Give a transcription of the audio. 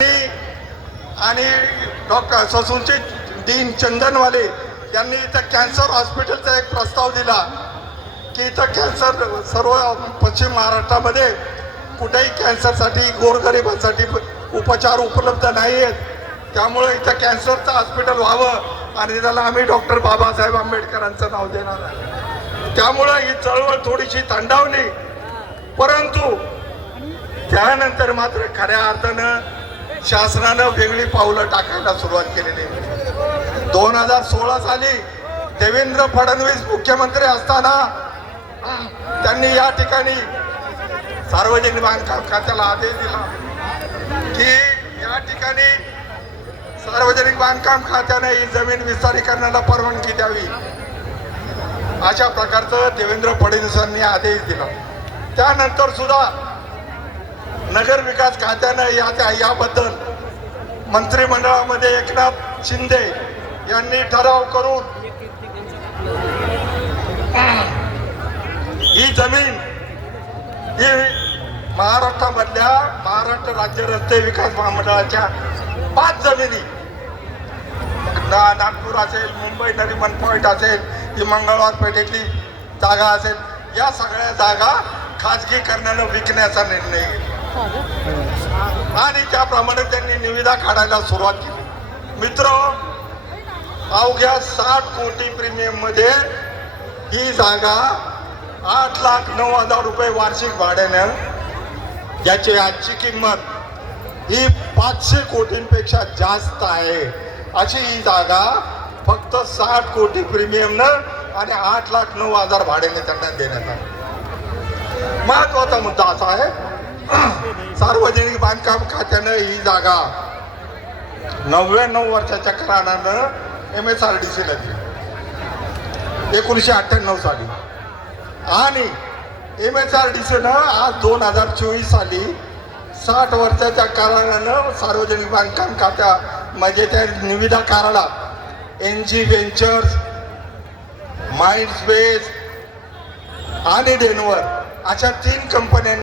आणि डॉक्टर ससूनचे डीन चंदनवाले यांनी इथं कॅन्सर हॉस्पिटलचा एक प्रस्ताव दिला की इथं कॅन्सर सर्व पश्चिम महाराष्ट्रामध्ये कुठेही कॅन्सरसाठी गोरगरिबांसाठी उपचार उपलब्ध नाही आहेत. त्यामुळे इथं कॅन्सरचं हॉस्पिटल व्हावं आणि त्याला आम्ही डॉक्टर बाबासाहेब आंबेडकरांचं नाव देणार आहे. त्यामुळं ही चळवळ थोडीशी थंडावली, परंतु त्यानंतर मात्र खऱ्या अर्थानं शासनानं वेगळी पावलं टाकायला सुरुवात केलेली आहे. 2016 साली देवेंद्र फडणवीस मुख्यमंत्री असताना त्यांनी या ठिकाणी सार्वजनिक बांधकाम खात्याला आदेश दिला की या ठिकाणी सार्वजनिक बांधकाम खात्याने ही जमीन विस्तारीकरणाला परवानगी द्यावी. अशा प्रकारचं देवेंद्र फडणवीसांनी आदेश दिला. त्यानंतर सुद्धा नगर विकास खात्यानं याबद्दल मंत्रिमंडळामध्ये एकनाथ शिंदे यांनी ठराव करून ही जमीन ही महाराष्ट्रामधल्या महाराष्ट्र राज्य रस्ते विकास महामंडळाच्या 5 जमिनी नागपूर असेल, मुंबई नरिमन पॉईंट असेल, ही मंगळवार पेठेतली जागा असेल, या सगळ्या जागा खाजगीकरणानं विकण्याचा निर्णय घेतला आणि त्याप्रमाणे त्यांनी निविदा काढायला सुरुवात केली. मित्र, अवघ्या 60 कोटी प्रीमियम मध्ये ही जागा 8,09,000 रुपये वार्षिक भाड्यानं, ज्याची आजची किंमत ही 500 कोटींपेक्षा जास्त आहे, अशी ही जागा फक्त 60 कोटी प्रीमियमनं आणि 8,09,000 भाड्याने त्यांना देण्यात आली. महत्वाचा मुद्दा असा आहे, सार्वजनिक बांधकाम खात्यानं ही जागा 99 वर्षाच्या करारानं MSRDCला दिली 1998 साली आणि MSRDCनं आज 2024 साली 60 वर्षाच्या करारानं सार्वजनिक बांधकाम खात्या म्हणजे त्या निविदा कराराला NG व्हेंचर्स, माइंडस्पेस आणि डेनवर अशा 3 कंपन्यांनी